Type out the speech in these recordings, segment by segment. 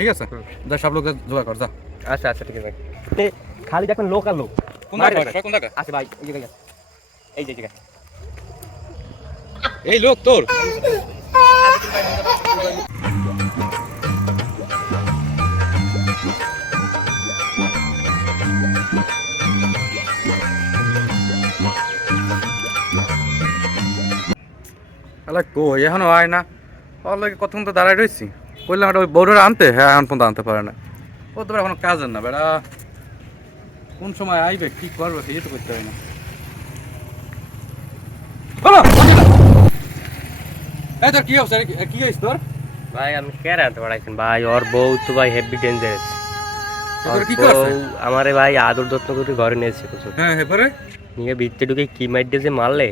ঠিক আছে? সব লোক জোগাড় কর যা। আচ্ছা আচ্ছা ঠিক আছে খালি দেখেন লোক আর লোক। এই এই লোক তোর। আলা কই এখনও আয় না। ওর লাগে কতক্ষণ তো দাঁড়ায় রয়েছি। বললাম একটা ওই বউরের আনতে। হ্যাঁ এখন পর্যন্ত আনতে পারে না। ও তো এখনও কাজের না বেড়া। কোন সময় আইবে কি করবে সেই তো করতে হয় না। বলো, এই তোর কি অবস্থা? কি হয়েছে তোর? ভাই আমি কে রাখতে পারাইছেন? ভাই ওর বউ তো ভাই হেভি ডেঞ্জারাস তোর কি করছে? আমারে ভাই আদর যত্ন করে ঘরে নিয়েছে হ্যাঁ এরপরে? নিয়ে ভিতরে ঢুকে কি মাইর দিয়ে মারলে?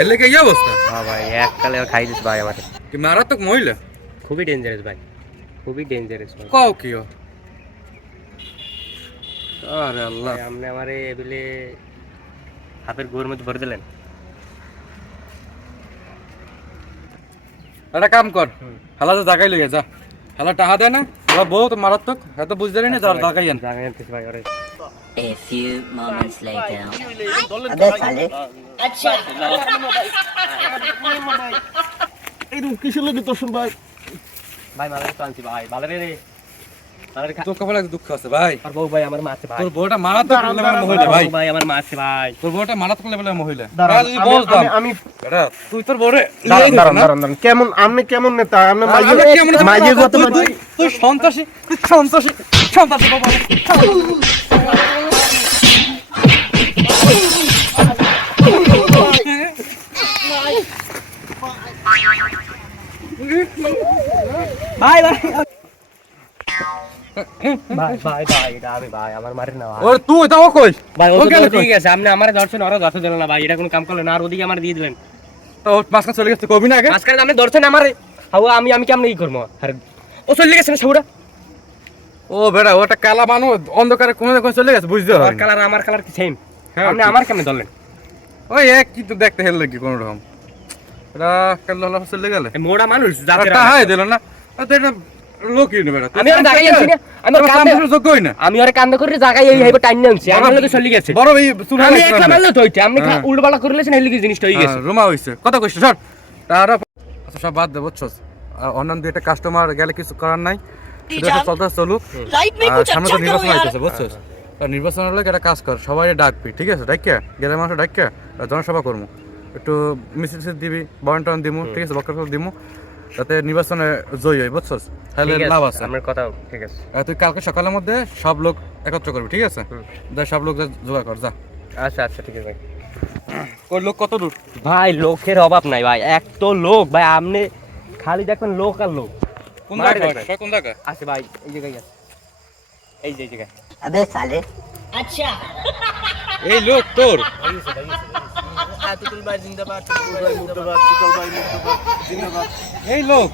এর লেগে এই অবস্থা? হ্যাঁ ভাই এককালে খাই দিস ভাই আমারে কি মারাত্মক মহিলা। খুবই ডেঞ্জারাস ভাই খুবই ডেঞ্জারাস কও কি ও? আরে আল্লাহ। আপনি আমারে এবিলে হাতের গোর মধ্যে ভরে দিলেন। একটা কাম কর। হালা তো জাগাই লইয়া যা। হালা টাহা দেয় না। আলা বহুত মারাত্মক এত বুঝতে না যার দাগাইয়েন দাগাইয়েন ভাই আরে আচ্ছা। ভাই? ভালো রে। তোর কপালে দুঃখ আছে ভাই। আর বউ ভাই আমার মারছে ভাই। তোর বউটা মারাত্মক লেভেলের মহিলা ভাই। ভাই আমার মারছে ভাই। তোর বউটা মারাত্মক লেভেলের মহিলা। যদি আমি- আমি- আমি তুই তোর বউরে দাঁড়ান দাঁড়ান না? দাঁড়ান দাঁড়ান। কেমন আপনি কেমন নেতা? আপনি মাইয়ে কেমন মাইয়ে তুই- তুই- তুই- তুই সন্ত্রাসী তুই সন্ত্রাসী সন্ত্রাসী বাবা ভাই ভাই। ভাই ভাই ভাই এটা আমি ভাই আমার মারে না ভাই। ওর তুই তাও কই? ভাই ও ও তো গেল কই? ঠিক আছে আপনি আমারে ধরছেন ওরা ধরতে দিলেন না ভাই এটা কোনো কাম করলেন না আর ওদিকে আমার দিয়ে দিবেন তো ওর চলে গেছে কবি না আগে? আজকাল আপনি ধরছেন আমারে হাও আমি আমি কেমন ই করব? আর ও চলে গেছে না সেগুড়া ও বেটা ওটা কালা মানুষ অন্ধকারে কোন কোন চলে গেছে বুঝতে আর কালার আমার কালার কি সেম হ্যাঁ, আপনি আমার কেমনে ধরলেন? ওই এক কিন্তু দেখতে হেল লাগি কোন রকম এটা কাল হলা চলে গেলে? মোড়া মানুষ আর জাতের দিল না। তো এটা কাস্টমার হ্যাঁ। হ্যাঁ, আচ্ছা, গেলে কিছু করার নাই। চলতে চলুক। সামনে তো নির্বাচন নির্বাচন হলে একটা কাজ কর সবাই ডাকবি ঠিক আছে? ডাকিয়া গেলে মানুষ ডাকিয়া জনসভা করব একটু মিছিল দিবি বয়ন টন দিমু ঠিক আছে? দিমু। তাতে নির্বাচনে জয়ী হয় বুঝছস? তাহলে লাভ আছে। আমার কথা ঠিক আছে। তুই কালকে সকালের মধ্যে সব লোক একত্র করবি ঠিক আছে? দা সব লোক যা জোগাড় কর যা। আচ্ছা আচ্ছা ঠিক আছে। কই লোক কত দূর? ভাই লোকের অভাব নাই ভাই। এক তো লোক ভাই আপনি খালি দেখবেন লোক আর লোক। কোন জায়গা কোন জায়গা আছে ভাই এই জায়গায় আছে। এই যে এই জায়গায়। আবে সালে। আচ্ছা। এই লোক তোর। আতিকুল ভাই জিন্দাবাদ মুর্দাবাদ শীতল ভাই মুর্দাবাদ জিন্দাবাদ। এই লোক।